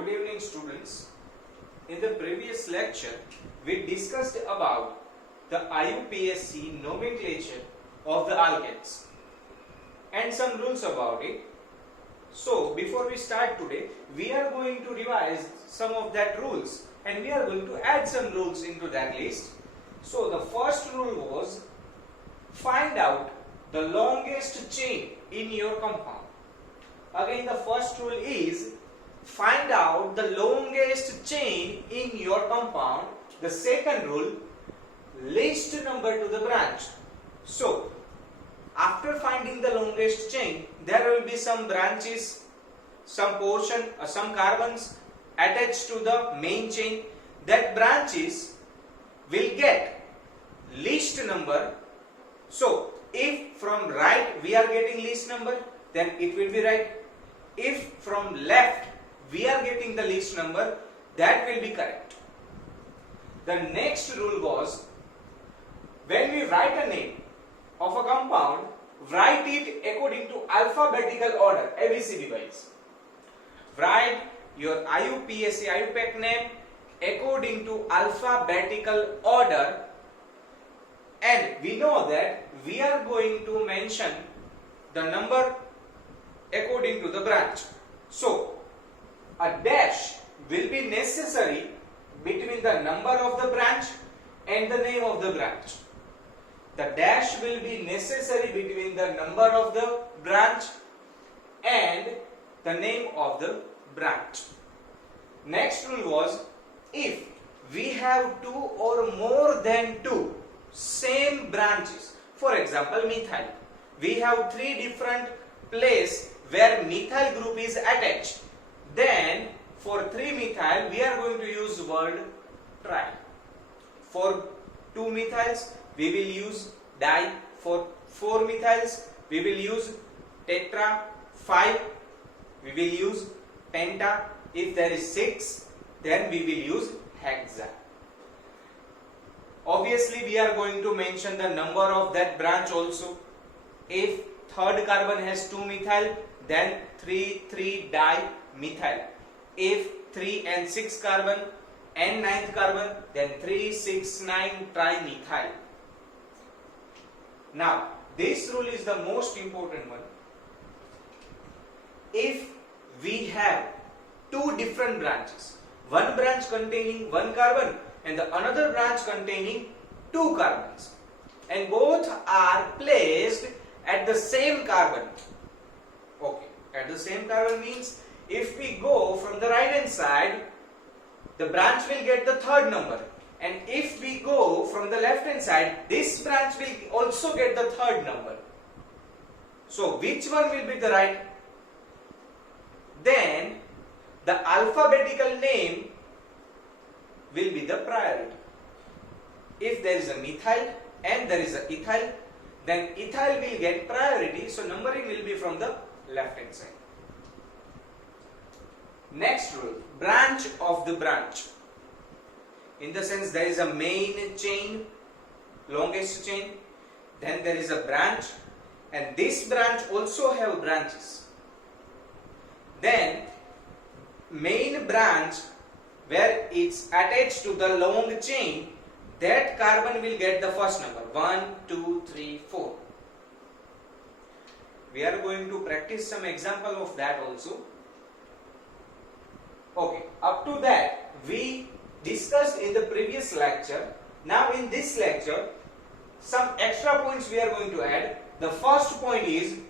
Good evening, students. In the previous lecture, we discussed about the IUPAC nomenclature of the alkanes and some rules about it. So, before we start today, we are going to revise some of that rules and we are going to add some rules into that list. So, the first rule was find out the longest chain in your compound. Again, the first rule is find out the longest chain in your compound. The second rule, least number to the branch. So, after finding the longest chain, there will be some branches, some portion, some carbons attached to the main chain. That branches will get least number. So, if from right we are getting least number, then it will be right. If from left we are getting the least number, that will be correct. The next rule was, when we write a name of a compound, write it according to alphabetical order, ABCD wise. Write your IUPAC name according to alphabetical order, and we know that we are going to mention the number according to the branch. So, a dash will be necessary between the number of the branch and the name of the branch. The dash will be necessary between the number of the branch and the name of the branch. Next rule was, if we have two or more than two same branches, for example methyl, we have three different places where methyl group is attached, then for 3-methyl we are going to use word tri. For 2 methyls we will use di. For 4 methyls we will use tetra. 5 we will use penta. If there is 6, then we will use hexa. Obviously we are going to mention the number of that branch also. If third carbon has 2-methyl, then 3,3-dimethyl. If 3 and 6 carbon and 9th carbon, then 3,6,9-trimethyl. Now, this rule is the most important one. If we have two different branches, one branch containing one carbon and the another branch containing two carbons, and both are placed at the same carbon. Okay, at the same carbon means if we go from the right hand side, the branch will get the third number, and if we go from the left hand side, this branch will also get the third number. So which one will be the right? Then the alphabetical name will be the priority. If there is a methyl and there is a ethyl, then ethyl will get priority, so numbering will be from the left hand side. Next rule, branch of the branch. In the sense there is a main chain, longest chain, then there is a branch, and this branch also have branches. Then main branch where it's attached to the long chain, that carbon will get the first number 1, 2, 3, 4. We are going to practice some example of that also. Okay, up to that we discussed in the previous lecture. Now in this lecture, some extra points we are going to add. The first point is,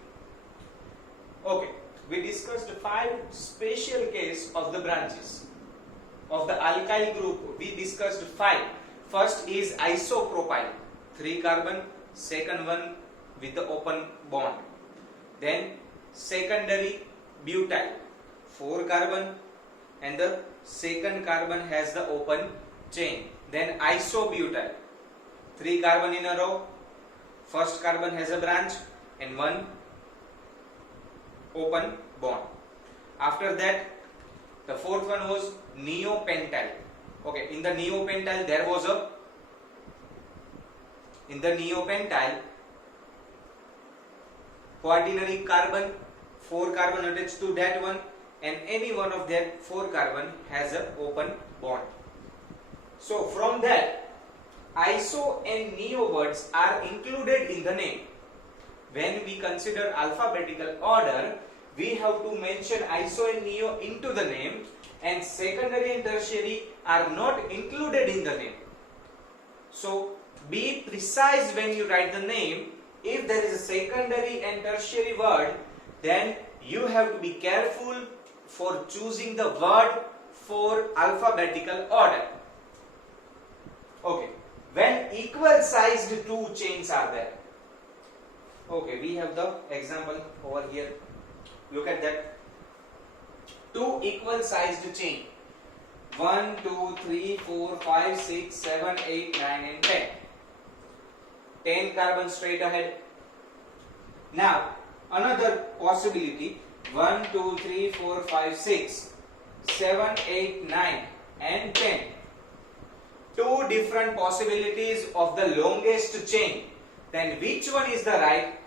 okay, we discussed 5 special case of the branches of the alkyl group. We discussed 5. First is isopropyl, 3 carbon, second one with the open bond. Then secondary butyl, 4 carbon and the second carbon has the open chain. Then isobutyl, 3 carbon in a row, first carbon has a branch and one open bond. After that, the fourth one was neopentyl. Okay, in the neopentyl there was quaternary carbon, 4 carbon attached to that one, and any one of their 4 carbon has an open bond. So from that, iso and neo words are included in the name. When we consider alphabetical order, we have to mention iso and neo into the name, and secondary and tertiary are not included in the name. So be precise when you write the name. If there is a secondary and tertiary word, then you have to be careful for choosing the word for alphabetical order. Okay, when equal sized two chains are there. Okay, we have the example over here. Look at that. Two equal sized chain. 1, 2, 3, 4, 5, 6, 7, 8, 9 and 10. 10 carbon straight ahead. Now, another possibility. 1, 2, 3, 4, 5, 6, 7, 8, 9 and 10. Two different possibilities of the longest chain. Then which one is the right?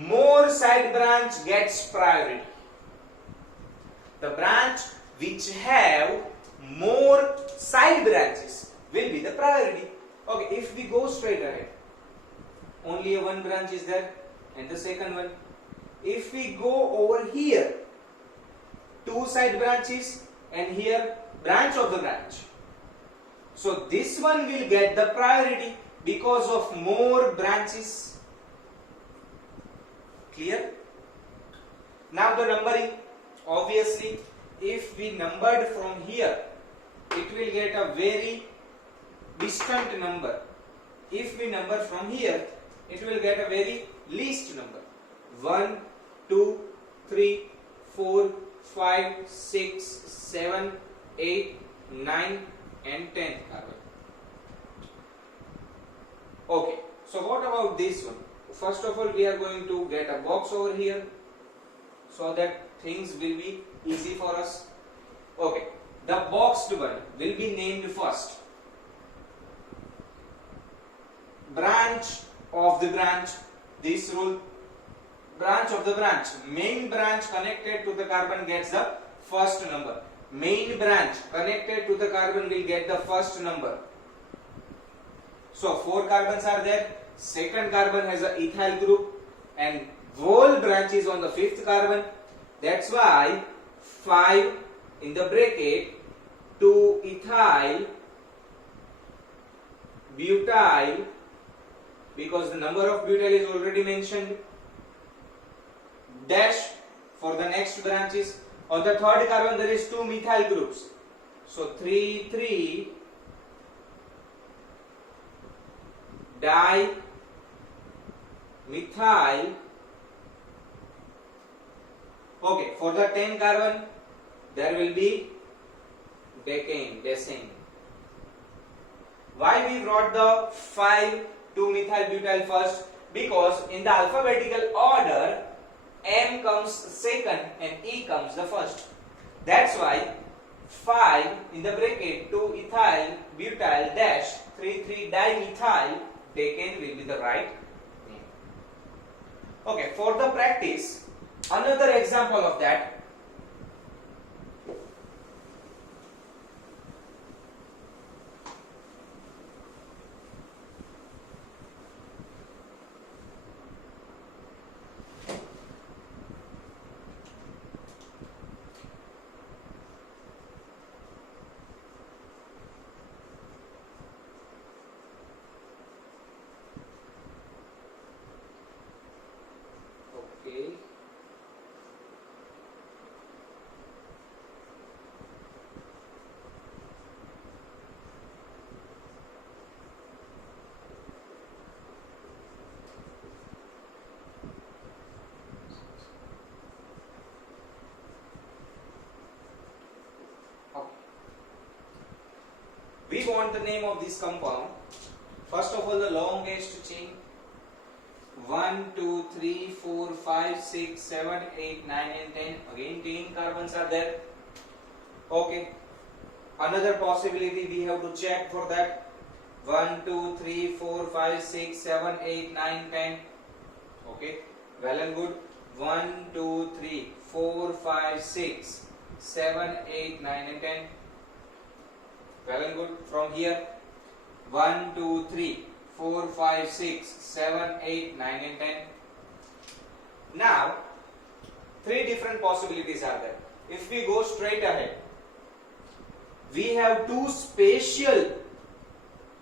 More side branch gets priority. The branch which have more side branches will be the priority. Okay, if we go straight ahead, only one branch is there and the second one. If we go over here, two side branches and here branch of the branch. So this one will get the priority because of more branches. Clear? Now the numbering. Obviously, if we numbered from here, it will get a very distant number. If we number from here, it will get a very least number. 1, 2, 3, 4, 5, 6, 7, 8, 9 and 10 carbon. Okay, so what about this one? First of all, we are going to get a box over here so that things will be easy for us. Okay, the boxed one will be named first. Branch of the branch, this rule. Branch of the branch, main branch connected to the carbon gets the first number. Main branch connected to the carbon will get the first number. So 4 carbons are there. Second carbon has a ethyl group and whole branch is on the 5th carbon. That's why 5 in the bracket, 2 ethyl, butyl, because the number of butyl is already mentioned, dash for the next branches. On the 3rd carbon there is 2 methyl groups. So 3, 3, di, methyl. Okay, for the 10 carbon there will be decane. Why we brought the 5 2 methyl butyl first? Because in the alphabetical order, M comes second and E comes the first. That's why 5 in the bracket, 2 ethyl butyl dash 3 dimethyl decane will be the right name. Okay, for the practice, another example of that. We want the name of this compound. First of all, the longest chain. 1, 2, 3, 4, 5, 6, 7, 8, 9 and 10. Again 10 carbons are there. Okay. Another possibility we have to check for that. 1, 2, 3, 4, 5, 6, 7, 8, 9, 10. Okay. Well and good. 1, 2, 3, 4, 5, 6, 7, 8, 9 and 10. Well and good. From here 1, 2, 3, 4, 5, 6, 7, 8, 9 and 10. Now 3 different possibilities are there. If we go straight ahead, we have two spatial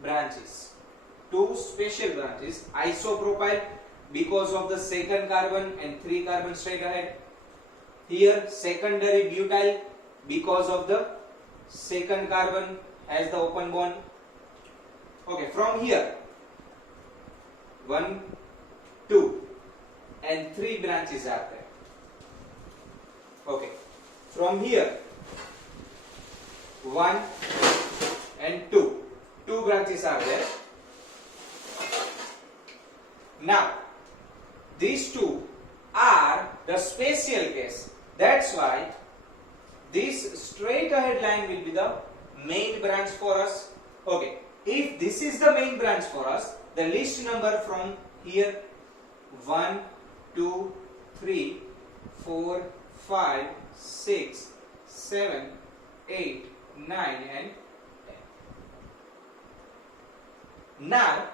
branches. Isopropyl because of the second carbon and 3 carbon straight ahead. Here secondary butyl because of the second carbon has the open bond. Okay, from here 1, 2 and 3 branches are there. Okay, from here 1 and 2 branches are there. Now these two are the spatial case. That's why this straight ahead line will be the main branch for us. Okay, if this is the main branch for us, the list number from here 1, 2, 3, 4, 5, 6, 7, 8, 9 and 10. Now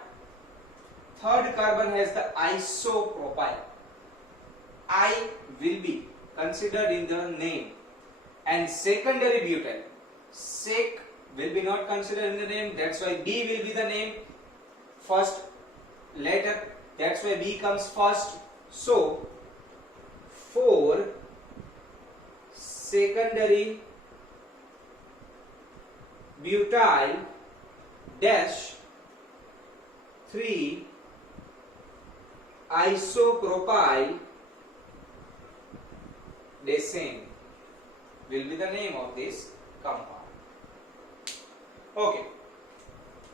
third carbon has the isopropyl. I will be considered in the name, and secondary butyl, sec will be not considered in the name. That's why B will be the name first letter. That's why B comes first. So 4 secondary butyl dash 3 isopropyl descent will be the name of this compound. Okay,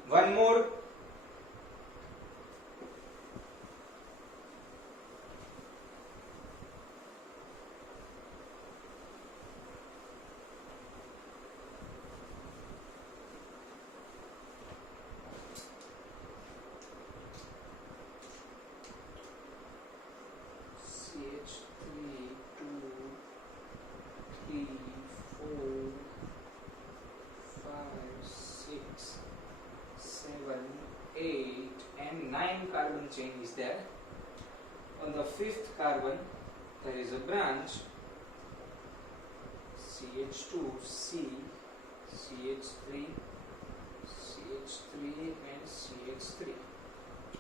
one more. Carbon chain is there. On the fifth carbon there is a branch CH2C, CH3, CH3 and CH3.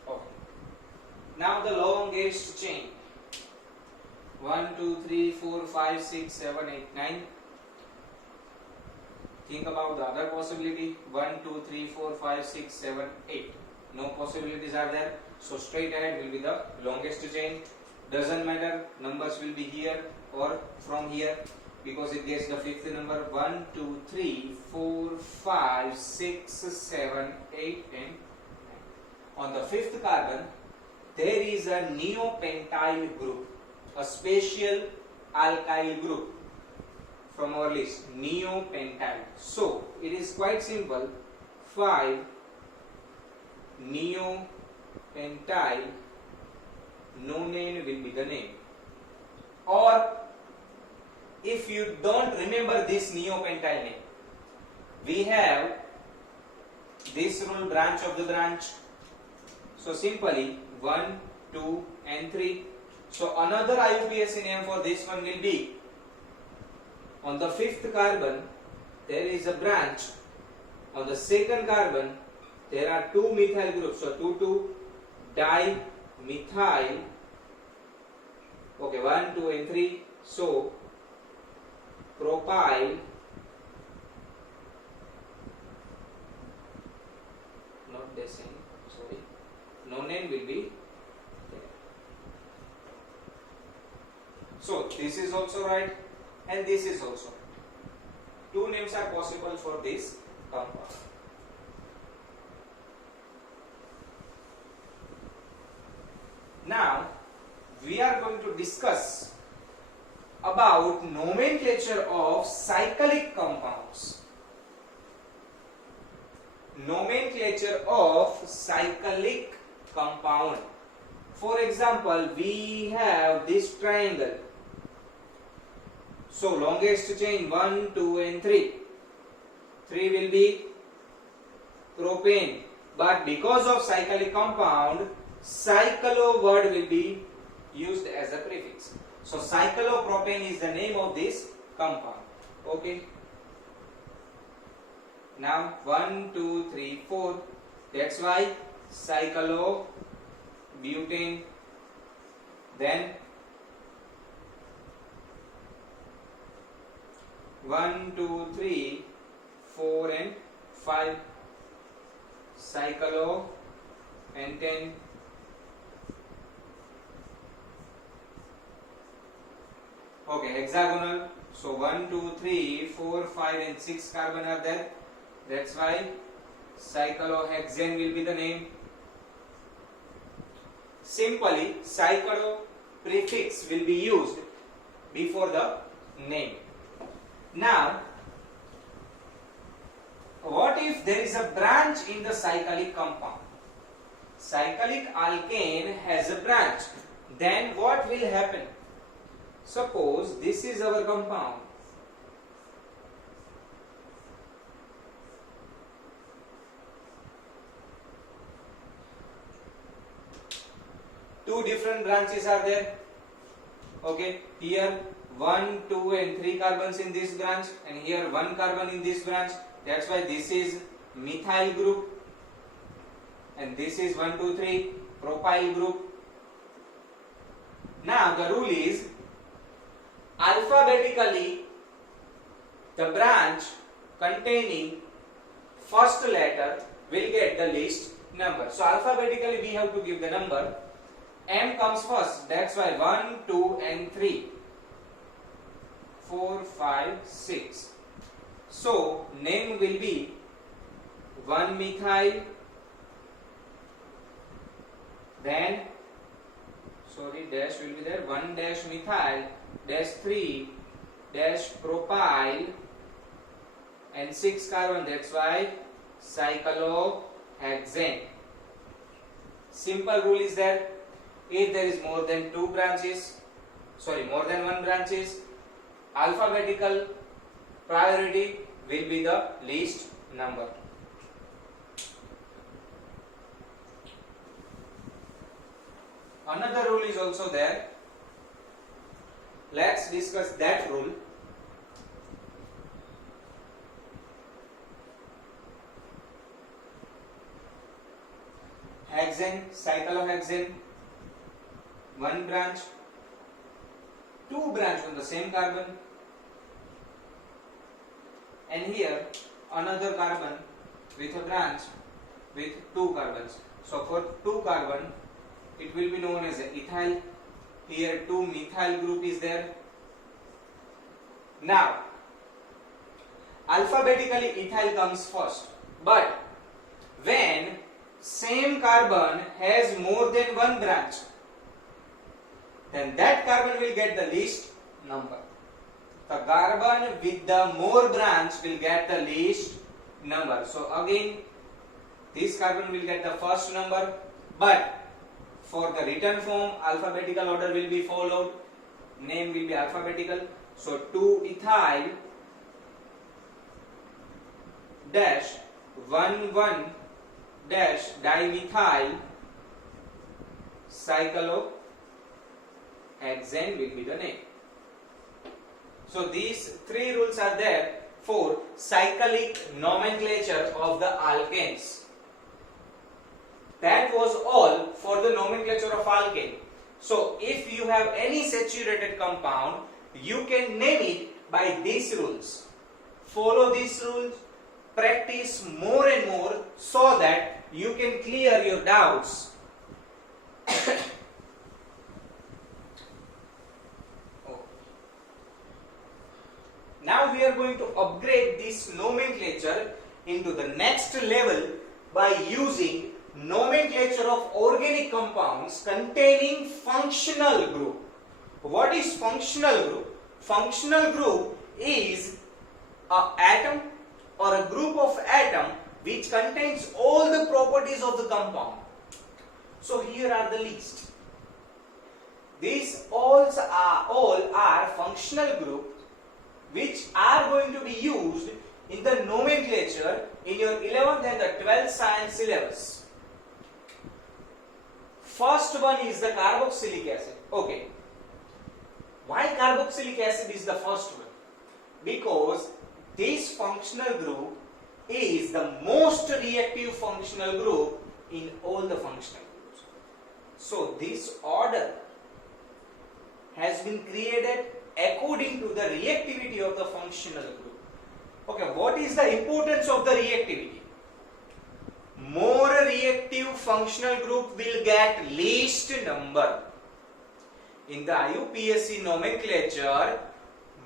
Okay. Now the longest chain 1, 2, 3, 4, 5, 6, 7, 8, 9. Think about the other possibility 1, 2, 3, 4, 5, 6, 7, 8. No possibilities are there. So straight ahead will be the longest chain. Doesn't matter, numbers will be here or from here because it gets the fifth number 1, 2, 3, 4, 5, 6, 7, 8 and 9. On the fifth carbon there is a neopentyl group, a spatial alkyl group from our list, neopentyl. So it is quite simple, 5 neopentyl nonane will be the name. Or if you don't remember this neopentyl name, we have this rule, branch of the branch. So simply 1, 2 and 3. So another IUPAC name for this one will be, on the fifth carbon there is a branch, on the second carbon there are 2 methyl groups, so 2 dimethyl. Okay, 1, 2 and 3. So propyl, not the same, sorry, nonane will be there. So this is also right and this is also right. 2 names are possible for this compound. Now we are going to discuss about nomenclature of cyclic compounds. Nomenclature of cyclic compound. For example, we have this triangle. So longest chain 1, 2 and 3. 3 will be propane. But because of cyclic compound, cyclo word will be used as a prefix. So cyclopropane is the name of this compound. Okay. Now 1, 2, 3, 4. That's why cyclobutane. Then 1, 2, 3, 4 and 5. Cyclopentane. Okay, hexagonal. So 1, 2, 3, 4, 5 and 6 carbon are there. That's why cyclohexane will be the name. Simply cyclo prefix will be used before the name. Now, what if there is a branch in the cyclic compound? Cyclic alkane has a branch. Then what will happen? Suppose this is our compound. Two different branches are there. Okay, here 1, 2 and 3 carbons in this branch, and here 1 carbon in this branch. That's why this is methyl group, and this is 1, 2, 3 propyl group. Now the rule is alphabetically the branch containing first letter will get the least number. So alphabetically we have to give the number. M comes first, that's why 1, 2 and 3, 4, 5, 6. So name will be 1 methyl, then dash will be there, 1 dash methyl, dash 3 dash propyl and 6 carbon, that's why cyclohexane. Simple rule is that if there is more than one branches, alphabetical priority will be the least number. Another rule is also there. Let's discuss that rule. Hexane, cyclohexane, one branch, two branch on the same carbon, and here another carbon with a branch with two carbons. So for two carbon it will be known as ethyl. Here two methyl group is there. Now alphabetically ethyl comes first, but when same carbon has more than one branch, then that carbon will get the least number. The carbon with the more branch will get the least number. So again this carbon will get the first number, but for the written form alphabetical order will be followed. Name will be alphabetical. So 2-ethyl dash 1,1 dash dimethyl cyclohexane will be the name. So these three rules are there for cyclic nomenclature of the alkanes. That was all for the nomenclature of alkane. So if you have any saturated compound, you can name it by these rules. Follow these rules, practice more and more so that you can clear your doubts. Now we are going to upgrade this nomenclature into the next level by using nomenclature of organic compounds containing functional group. What is functional group? Functional group is an atom or a group of atom which contains all the properties of the compound. So here are the list. These all are functional group which are going to be used in the nomenclature in your 11th and the 12th science syllabus. First one is the carboxylic acid. Okay. Why carboxylic acid is the first one? Because this functional group is the most reactive functional group in all the functional groups. So this order has been created according to the reactivity of the functional group. Okay, what is the importance of the reactivity? More reactive functional group will get least number. In the IUPAC nomenclature,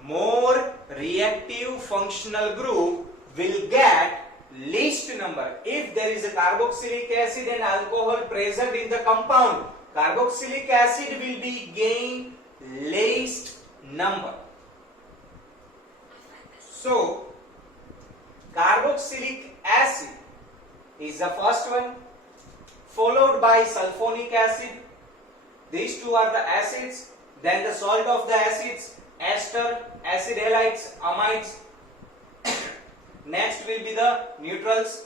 more reactive functional group will get least number. If there is a carboxylic acid and alcohol present in the compound, carboxylic acid will be gain least number. So, carboxylic acid is the first one, followed by sulfonic acid. These two are the acids. Then the salt of the acids, ester, acid halides, amides. Next will be the neutrals,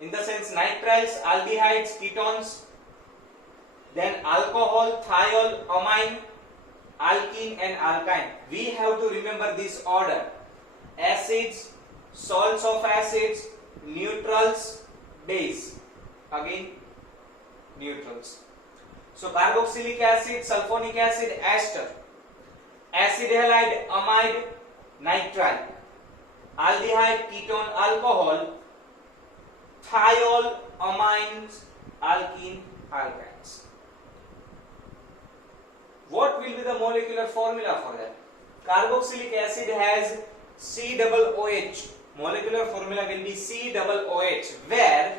in the sense nitriles, aldehydes, ketones. Then alcohol, thiol, amine, alkene and alkyne. We have to remember this order: acids, salts of acids, neutrals, base. Again neutrals. So carboxylic acid, sulfonic acid, ester, acid halide, amide, nitrile, aldehyde, ketone, alcohol, thiol, amines, alkene, alkynes. What will be the molecular formula for that? Carboxylic acid has COOH. Molecular formula will be COOH, where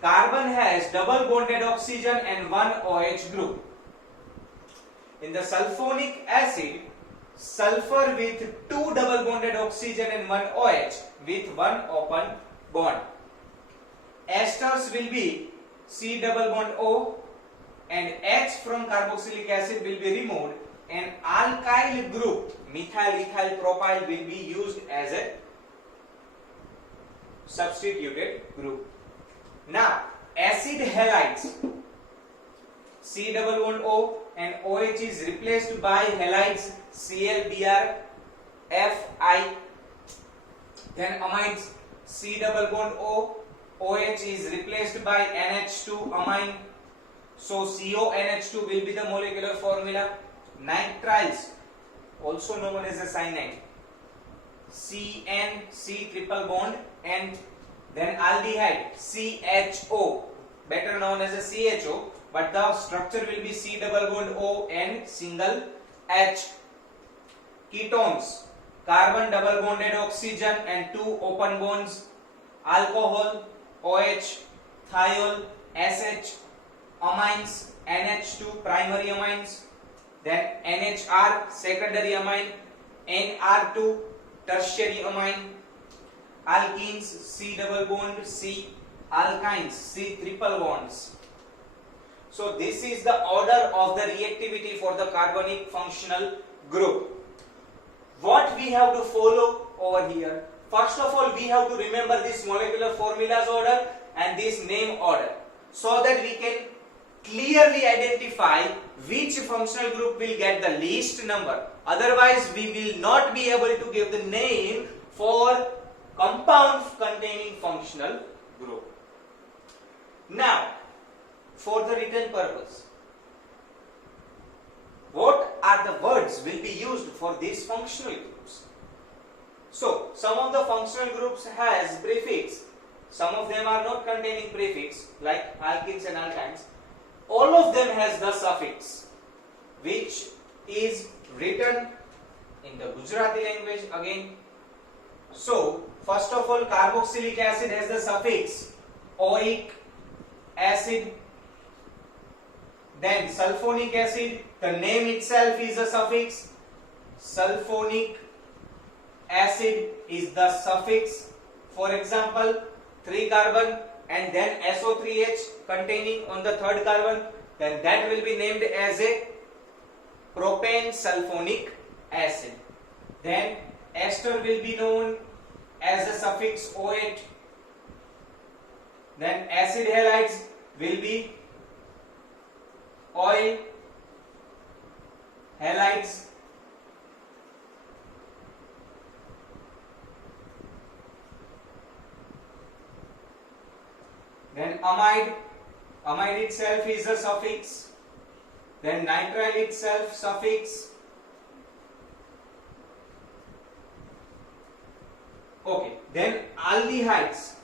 carbon has double bonded oxygen and one OH group. In the sulfonic acid, sulfur with two double bonded oxygen and one OH with one open bond. Esters will be C double bond O, and H from carboxylic acid will be removed, and alkyl group methyl, ethyl, propyl will be used as a substituted group. Now, acid halides, C double bond O and OH is replaced by halides, Cl, Br, Fi. Then amides, C double bond O, OH is replaced by NH2 amine. So CONH2 will be the molecular formula. Nitriles, also known as a cyanide, CN, C triple bond, and then aldehyde, CHO, better known as a CHO, but the structure will be C double bond O and single H. Ketones, carbon double bonded oxygen and two open bonds, alcohol, OH, thiol, SH, amines, NH2 primary amines, then NHR secondary amine, NR2 tertiary amine, alkenes C double bond C, alkynes C triple bonds. So this is the order of the reactivity for the carbonic functional group. What we have to follow over here? First of all, we have to remember this molecular formulas order and this name order, so that we can clearly identify which functional group will get the least number. Otherwise, we will not be able to give the name for compound containing functional group. Now, for the written purpose, what are the words will be used for these functional groups? So, some of the functional groups has prefix, some of them are not containing prefix, like alkenes and alkynes. All of them has the suffix, which is written in the Gujarati language again. So, first of all, carboxylic acid has the suffix oic acid. Then sulfonic acid, the name itself is a suffix. Sulfonic acid is the suffix. For example, 3 carbon and then SO3H containing on the third carbon, then that will be named as a propane sulfonic acid. Then ester will be known as the suffix OAT. Then acid halides will be oil halides. Then amide itself is a suffix. Then nitrile itself suffix. Okay, then aldehydes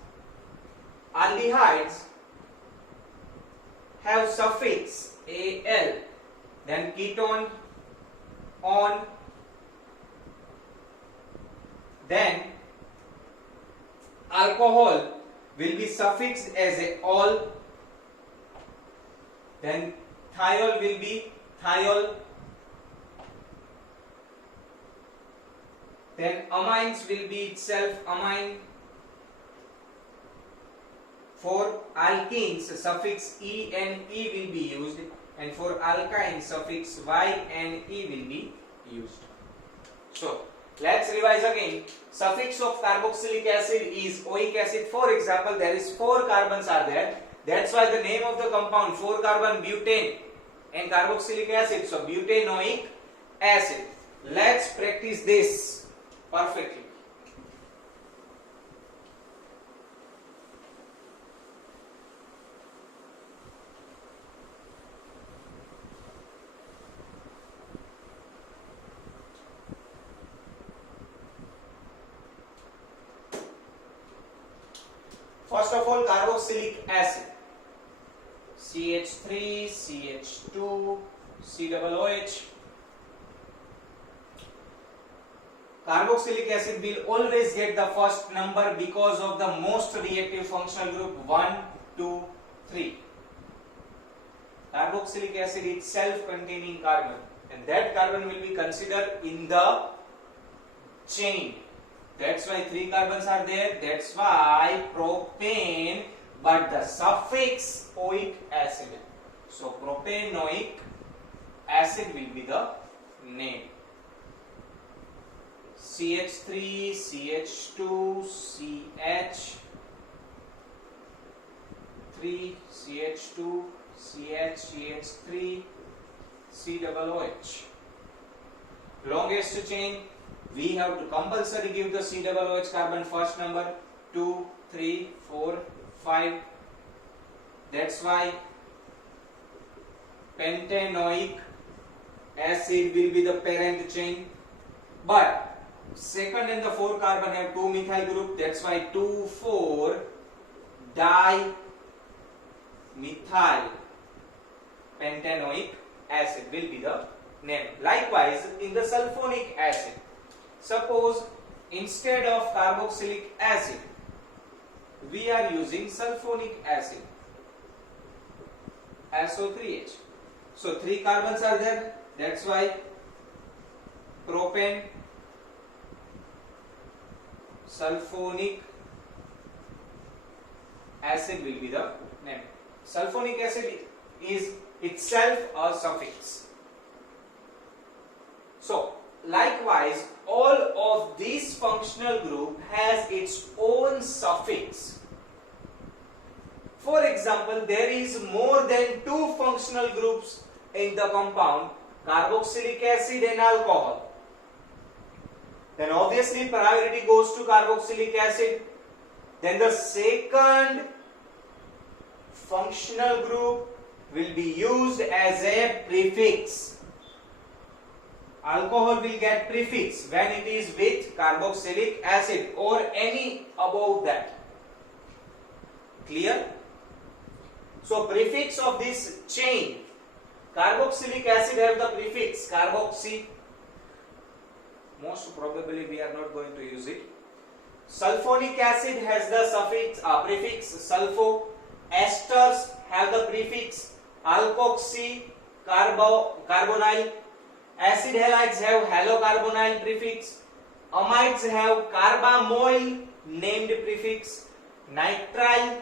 have suffix al. Then ketone on. Then alcohol will be suffixed as a ol. Then thiol will be thiol. Then amines will be itself amine. For alkenes, suffix e and e will be used, and for alkynes, suffix y and e will be used. So let's revise again. Suffix of carboxylic acid is oic acid. For example, there is 4 carbons are there. That's why the name of the compound 4-carbon butane and carboxylic acid. So butanoic acid. Let's practice this perfectly. First of all, carboxylic acid. CH3, CH2, COOH. Carboxylic acid will always get the first number because of the most reactive functional group 1, 2, 3. Carboxylic acid itself containing carbon, and that carbon will be considered in the chain. That's why 3 carbons are there. That's why propane, but the suffix oic acid. So propanoic acid will be the name. CH3, CH2, CH, 3, CH2, CH, CH3, COOH. Longest chain, we have to compulsory give the COOH carbon first number 2, 3, 4, 5. That's why pentanoic acid will be the parent chain. But second and the 4 carbon have 2 methyl group. That's why 2, 4 dimethyl pentanoic acid will be the name. Likewise, in the sulfonic acid, suppose instead of carboxylic acid, we are using sulfonic acid, SO3H. So 3 carbons are there. That's why propane sulfonic acid will be the name. Sulfonic acid is itself a suffix. So likewise, all of this functional group has its own suffix. For example, there is more than 2 functional groups in the compound carboxylic acid and alcohol. Then obviously priority goes to carboxylic acid. Then the second functional group will be used as a prefix. Alcohol will get prefix when it is with carboxylic acid or any above that. Clear? So prefix of this chain, carboxylic acid have the prefix carboxy. Most probably we are not going to use it. Sulfonic acid has the suffix prefix sulfo. Esters have the prefix alkoxy carbonyl. Acid halides have halocarbonyl prefix. Amides have carbamoyl named prefix. Nitrile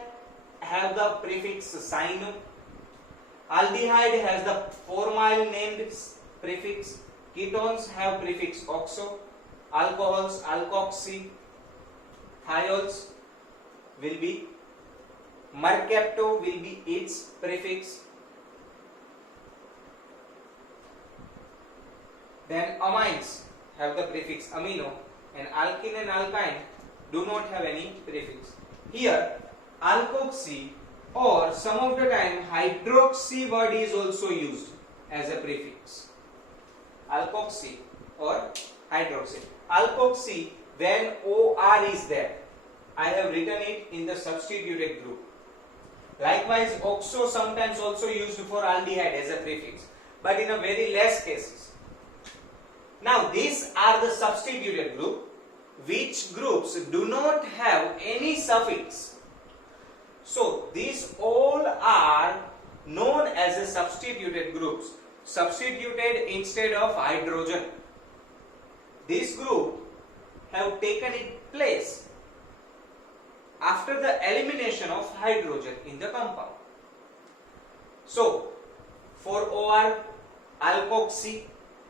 have the prefix cyno. Aldehyde has the formyl named prefix. Ketones have prefix oxo. alcohols, alkoxy, thiols will be mercapto will be its prefix. Then amines have the prefix amino, and alkene and alkyne do not have any prefix. Here alkoxy or some of the time hydroxy word is also used as a prefix. Alkoxy or hydroxy. Alkoxy, when OR is there, I have written it in the substituted group. Likewise, oxo sometimes also used for aldehyde as a prefix, but in a very less cases. Now these are the substituted group, which groups do not have any suffix. So these all are known as a substituted groups, substituted instead of hydrogen. This group have taken its place after the elimination of hydrogen in the compound. So for OR, alkoxy,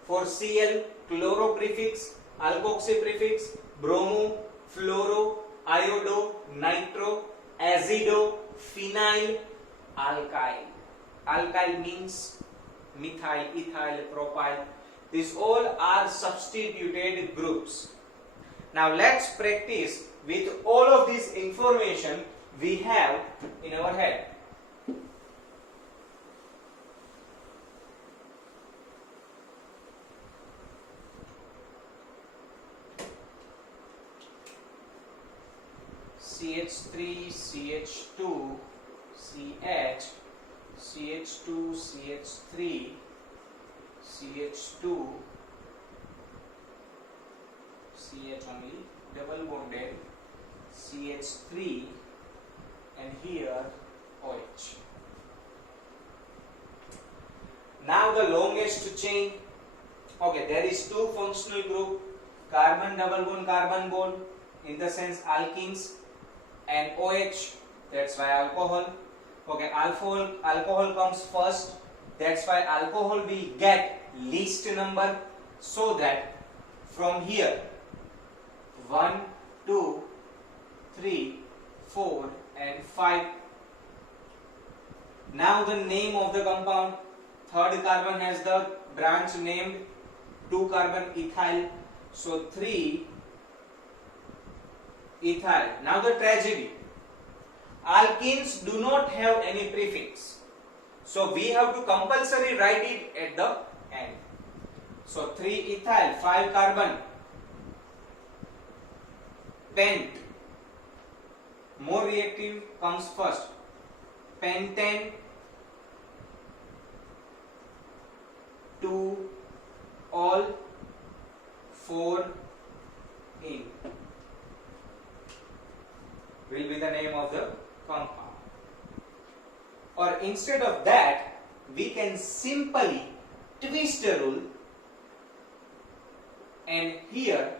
for Cl, chloro prefix, alkoxy prefix, bromo, fluoro, iodo, nitro, azido, phenyl, alkyl. Alkyl means methyl, ethyl, propyl. These all are substituted groups. Now let's practice with all of this information we have in our head. CH3, CH2, CH, CH2, CH3, CH2, CH only, double bonded, CH3, and here OH. Now the longest chain. Okay, there is two functional group, carbon double bond, in the sense alkenes, and OH, that's why alcohol. Okay, alcohol comes first, that's why alcohol will get least number, so that from here 1, 2, 3, 4 and 5. Now the name of the compound. Third carbon has the branch named 2 carbon ethyl, so 3 ethyl. Now the tragedy. Alkenes do not have any prefix, so we have to compulsory write it at the end. So 3 ethyl, 5 carbon, pent. More reactive comes first. Pentane, 2 all, 4 in will be the name of the compound. Or instead of that, we can simply twist a rule, and here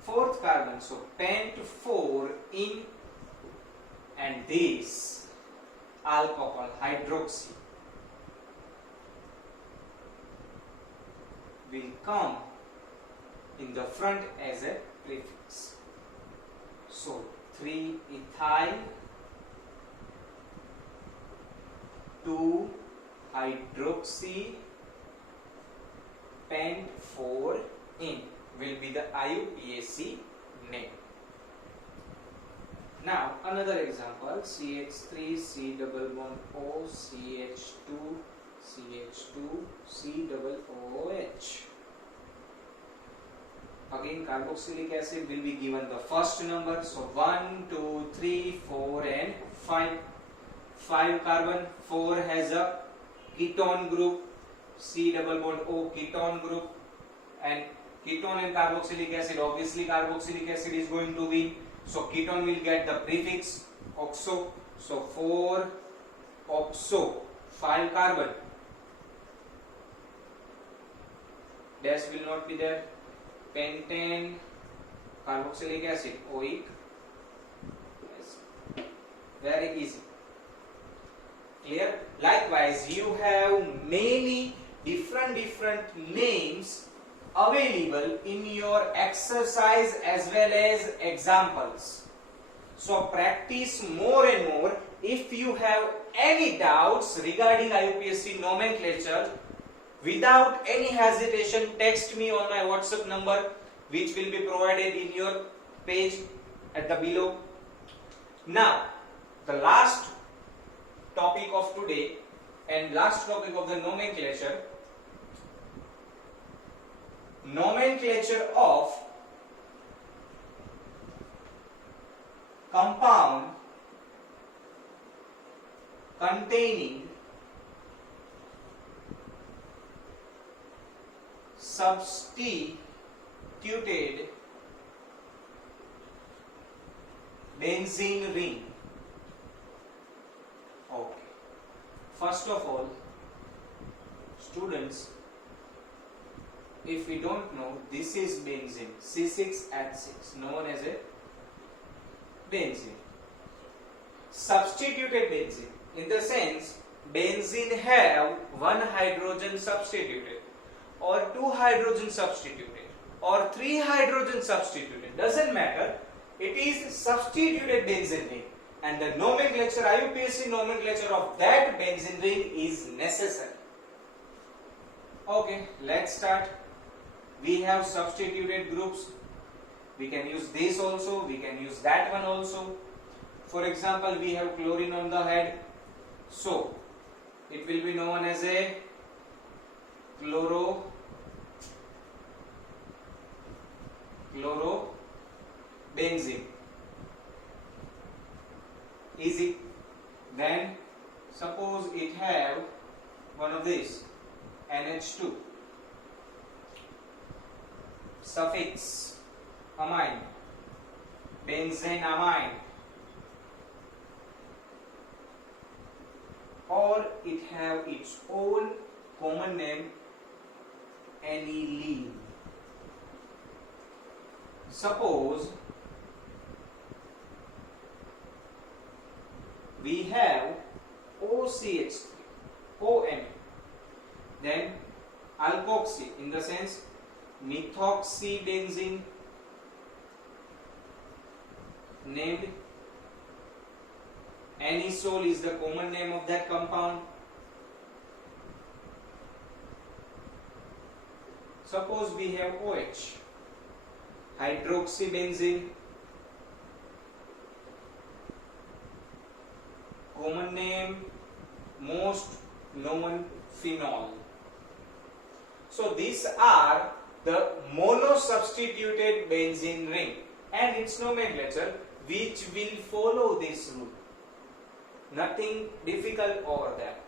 fourth carbon, so pent 4 in, and this alcohol hydroxy will come in the front as a prefix. So 3 ethyl, 2 hydroxy, pent 4 in will be the IUPAC name. Now another example, CH3, C double bond O, CH2, CH2, C double OH. Again carboxylic acid will be given the first number, so 1, 2, 3, 4 and 5. 5 carbon, 4 has a ketone group, C double bond O ketone group, and ketone and carboxylic acid, obviously carboxylic acid is going to win, so ketone will get the prefix oxo, so 4 oxo, 5 carbon, dash will not be there, pentane, carboxylic acid, OIC, yes. Very easy. Clear? Likewise, you have many different names available in your exercise as well as examples. So practice more and more. If you have any doubts regarding IUPAC nomenclature, without any hesitation, text me on my WhatsApp number, which will be provided in your page at the below. Now, the last topic of today and last topic of the nomenclature of compound containing substituted benzene ring. Okay. First of all, students, if we don't know, this is benzene, C6H6, known as a benzene. Substituted benzene, in the sense, benzene have one hydrogen substituted, or two hydrogen substituted, or three hydrogen substituted, doesn't matter. It is substituted benzene ring, and the nomenclature, IUPAC nomenclature of that benzene ring is necessary. Okay, let's start. We have substituted groups. We can use this also, we can use that one also. For example, we have chlorine on the head, so it will be known as a chlorobenzene. Easy. Then suppose it have one of these, NH2, suffix amine, benzenamine, or it have its own common name, aniline. Suppose we have OCH, ON, then alkoxy, in the sense methoxybenzene, named anisole is the common name of that compound. Suppose we have OH, hydroxybenzene, common name, most known, phenol. So these are the monosubstituted benzene ring and its nomenclature, which will follow this rule. Nothing difficult over that.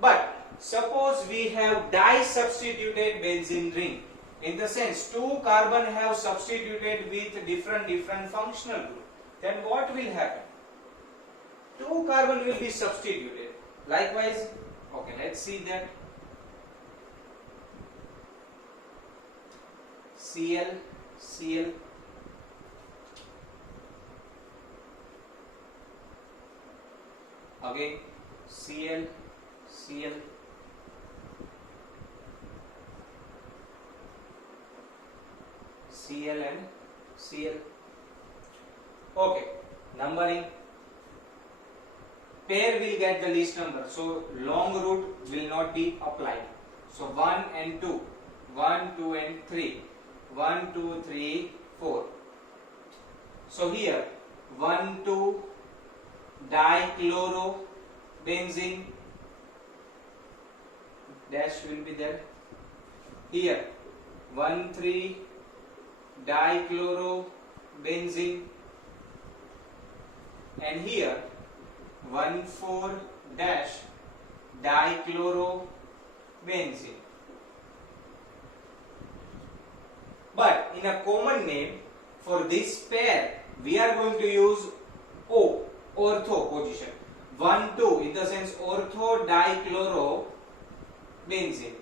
But suppose we have disubstituted benzene ring, in the sense two carbon have substituted with different functional group, then what will happen? Two carbon will be substituted. Likewise, okay, let's see that. Cl, Cl, again Cl, Cl, Cl and Cl. Okay, numbering. Pair will get the least number, so long root will not be applied. So 1 and 2, 1, 2 and 3, 1, 2, 3, 4. So here 1, 2 dichlorobenzene dash will be there. Here 1, 3 dichlorobenzene, and here 1, 4 dash dichlorobenzene. But in a common name for this pair, we are going to use O, ortho position. 1, 2, in the sense ortho dichlorobenzene.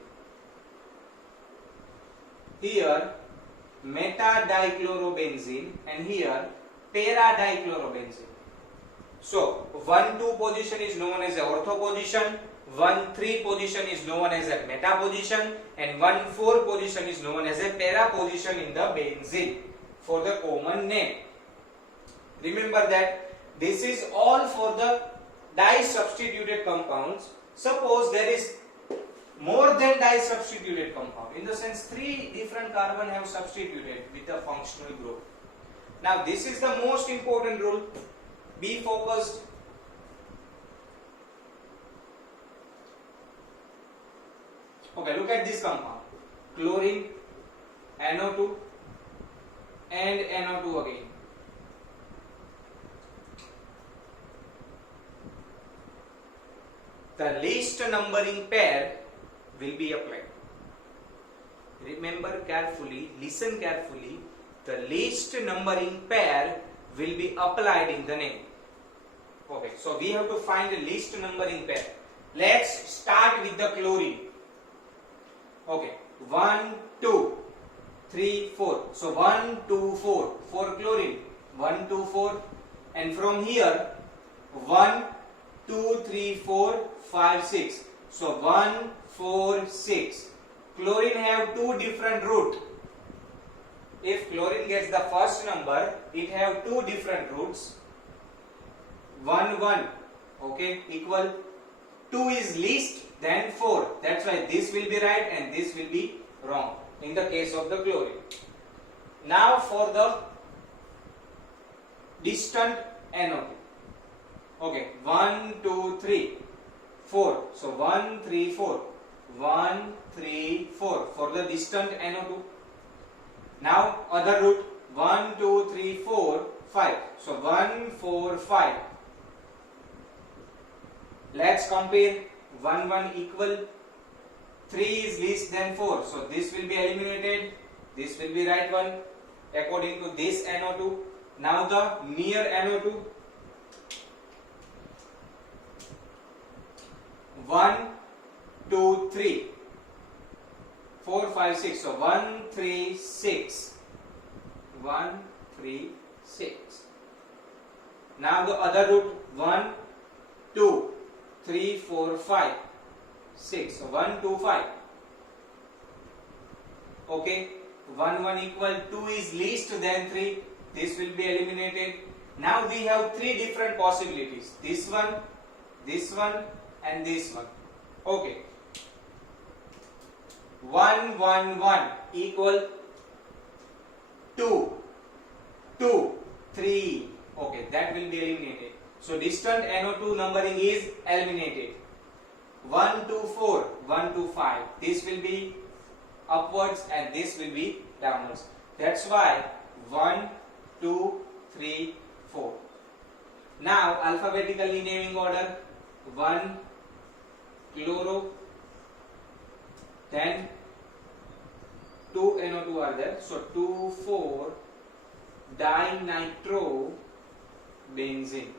Here meta dichlorobenzene, and here para dichlorobenzene. So 1, 2 position is known as the ortho position, 1,3 position is known as a meta position and 1,4 position is known as a para position in the benzene for the common name. Remember that this is all for the di-substituted compounds. Suppose there is more than di-substituted compound, in the sense 3 different carbon have substituted with a functional group. Now this is the most important rule. Be focused. Okay, look at this compound. Chlorine, NO2 and NO2 again. The least numbering pair will be applied. Remember carefully, listen carefully. The least numbering pair will be applied in the name. Okay, so we have to find the least numbering pair. Let's start with the chlorine. Okay, 1, 2, 3, 4. So 1, 2, 4 for chlorine. 1, 2, 4. And from here 1, 2, 3, 4, 5, 6. So 1, 4, 6. Chlorine have two different roots. If chlorine gets the first number, it have two different roots. 1, 1. Okay, equal. 2 is least, then 4. That's why this will be right and this will be wrong in the case of the chlorine. Now for the distant NO2. Okay, 1, 2, 3, 4. So 1, 3, 4. 1, 3, 4 for the distant NO2. Now other root 1, 2, 3, 4, 5. So 1, 4, 5. Let's compare. 1, 1 equal. 3 is least than 4. So this will be eliminated. This will be right one according to this NO2. Now the near NO2. 1, 2, 3, 4, 5, 6. So 1, 3, 6. 1, 3, 6. Now the other root 1, 2, 3, 4, 5, 6. So 1, 2, 5. Okay. 1, 1 equal. 2 is least than 3. This will be eliminated. Now we have three different possibilities. This one and this one. Okay. 1, 1, 1 equal 2, 2, 3. Okay, that will be eliminated. So distant NO2 numbering is eliminated. 1, 2, 4, 1, 2, 5. This will be upwards and this will be downwards. That's why 1, 2, 3, 4. Now alphabetically naming order. 1 chloro, then 2 NO2 are there. So 2, 4 dinitrobenzene.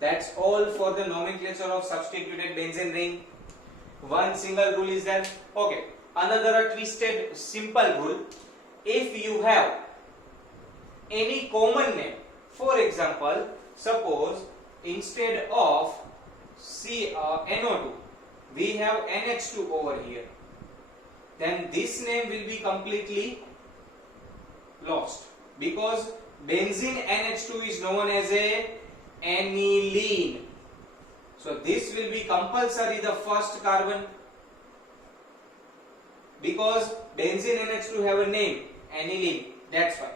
That's all for the nomenclature of substituted benzene ring. One single rule is there. Okay. Another twisted simple rule. If you have any common name, for example, suppose instead of NO2, we have NH2 over here, then this name will be completely lost because benzene NH2 is known as a aniline. So this will be compulsory the first carbon because benzene NH2 have a name aniline. That's why.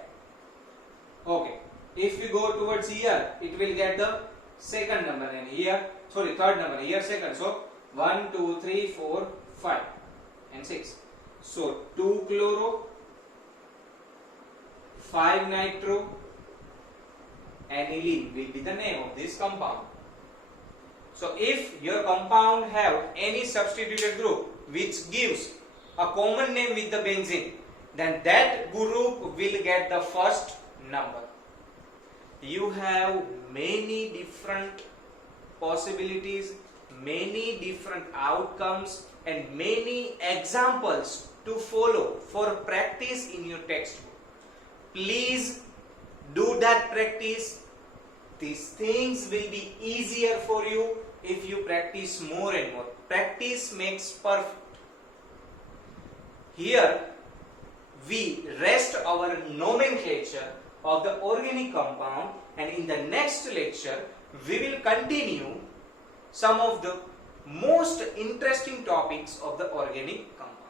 Okay. If we go towards here, it will get the second number and here, third number, here second. So 1, 2, 3, 4, 5 and 6. So 2 chloro, 5 nitro, aniline will be the name of this compound. So if your compound have any substituted group which gives a common name with the benzene, then that group will get the first number. You have many different possibilities, many different outcomes and many examples to follow for practice in your textbook. Please do that practice. these things will be easier for you if you practice more and more. Practice makes perfect. Here we rest our nomenclature of the organic compound, and in the next lecture we will continue some of the most interesting topics of the organic compound.